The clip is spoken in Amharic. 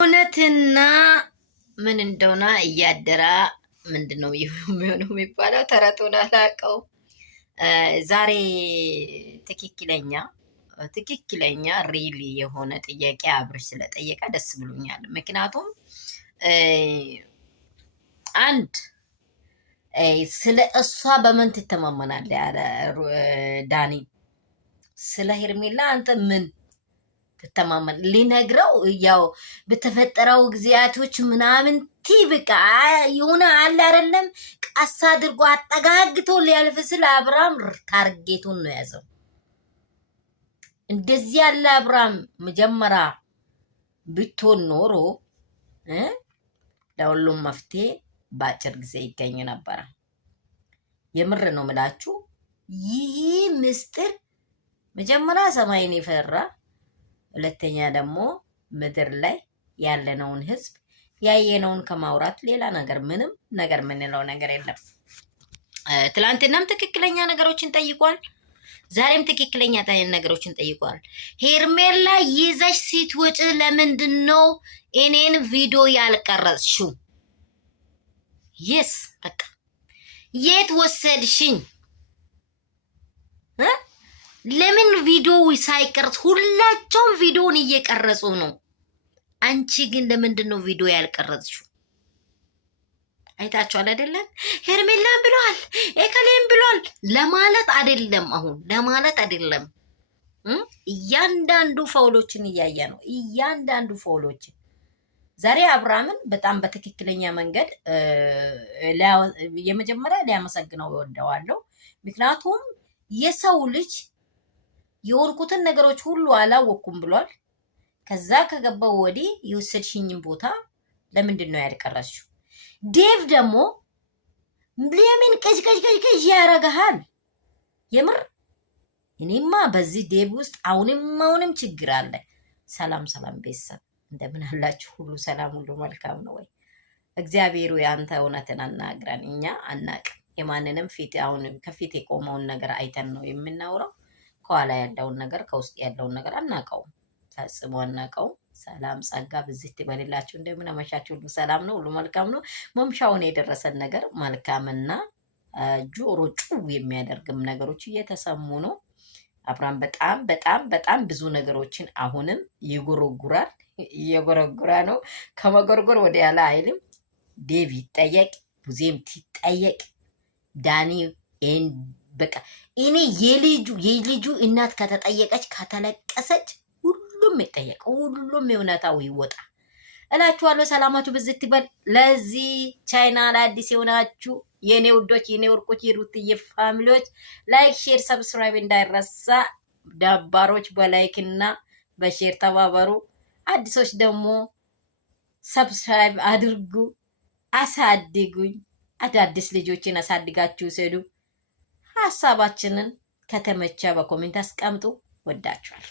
እውነትና ምን እንደሆነ እያደራ ምንድነው የሚሆነው የሚባለው ተረቱን አላውቀው። ዛሬ ትክክለኛ ሪሊ የሆነ ጥያቄ አብርሽ ስለጠየቀ ደስ ብሎኛል። ምክንያቱም አንድ ስለ እሷ በምን ትተማመናለህ ያለ ዳኒ፣ ስለ ሄርሜላ አንተ ምን ትተማመን ሊነግረው ያው በተፈጠረው ጊዜያቶች ምናምን በቃ የሆነ አለ አይደለም ቀስ አድርጎ አጠጋግቶ ሊያልፍ ስለ አብርሃም ታርጌቱን ነው ያዘው። እንደዚህ ያለ አብርሃም መጀመሪያ ብትሆን ኖሮ ለሁሉም መፍትሄ በአጭር ጊዜ ይገኝ ነበረ። የምር ነው ምላችሁ። ይህ ምስጢር መጀመሪያ ሰማይን የፈራ ሁለተኛ ደግሞ ምድር ላይ ያለነውን ህዝብ ያየነውን ከማውራት ሌላ ነገር ምንም ነገር ምንለው ነገር የለም። ትላንትናም ትክክለኛ ነገሮችን ጠይቋል። ዛሬም ትክክለኛ ነገሮችን ጠይቋል። ሄርሜላ ይዘሽ ስትወጪ ለምንድን ነው እኔን ቪዲዮ ያልቀረጽሽው? የስ በቃ የት ወሰድሽኝ? ለምን ቪዲዮ ሳይቀርጽ? ሁላቸውም ቪዲዮን እየቀረጹ ነው። አንቺ ግን ለምንድን ነው ቪዲዮ ያልቀረጽሽው? አይታችኋል አይደለም? ሄርሜላን ብሏል ኤከሌም ብሏል ለማለት አይደለም። አሁን ለማለት አይደለም። እያንዳንዱ ፋውሎችን እያየ ነው። እያንዳንዱ ፋውሎችን ዛሬ አብርሃምን በጣም በትክክለኛ መንገድ የመጀመሪያ ሊያመሰግነው እወደዋለሁ። ምክንያቱም የሰው ልጅ የወርቁትን ነገሮች ሁሉ አላወኩም ብሏል። ከዛ ከገባው ወዲህ የወሰድሽኝን ቦታ ለምንድን ነው ያልቀረሽው? ዴቭ ደግሞ ለምን ቀዥ ያረጋሃል? የምር እኔማ በዚህ ዴቭ ውስጥ አሁንም ችግር አለ። ሰላም ቤተሰብ እንደምን አላችሁ? ሁሉ ሰላም፣ ሁሉ መልካም ነው ወይ? እግዚአብሔሩ ያንተ እውነትን አናግረን፣ እኛ አናቅም። የማንንም ፊት አሁን ከፊት የቆመውን ነገር አይተን ነው የምናውረው። ከኋላ ያለውን ነገር ከውስጥ ያለውን ነገር አናውቀውም፣ ፈጽሞ አናውቀውም። ሰላም ጸጋ ብዝት ይበልላችሁ። እንደምን አመሻችሁ? ሁሉ ሰላም ነው፣ ሁሉ መልካም ነው። መምሻውን የደረሰን ነገር መልካምና ጆሮ ጩው የሚያደርግም ነገሮች እየተሰሙ ነው። አብርሃም በጣም ብዙ ነገሮችን አሁንም ይጎረጉራል፣ እየጎረጉራ ነው። ከመጎርጎር ወደ ያለ አይልም። ዴቭ ይጠየቅ፣ ቡዜም ትጠየቅ፣ ዳኒ በቃ እኔ የልጁ እናት ከተጠየቀች ከተለቀሰች ሁሉም ይጠየቅ፣ ሁሉም የእውነታው ይወጣ እላችኋለሁ። ሰላማችሁ ብዝት ይበል። ለዚህ ቻናል አዲስ የሆናችሁ የኔ ውዶች፣ የኔ ወርቆች፣ የሩትዬ ፋሚሊዎች ላይክ፣ ሼር፣ ሰብስክራይብ እንዳይረሳ። ዳባሮች በላይክ እና በሼር ተባበሩ። አዲሶች ደግሞ ሰብስክራይብ አድርጉ፣ አሳድጉኝ። አዳዲስ ልጆችን አሳድጋችሁ ስዱ። ሀሳባችንን ከተመቸ በኮሜንት አስቀምጡ። ወዳችኋል።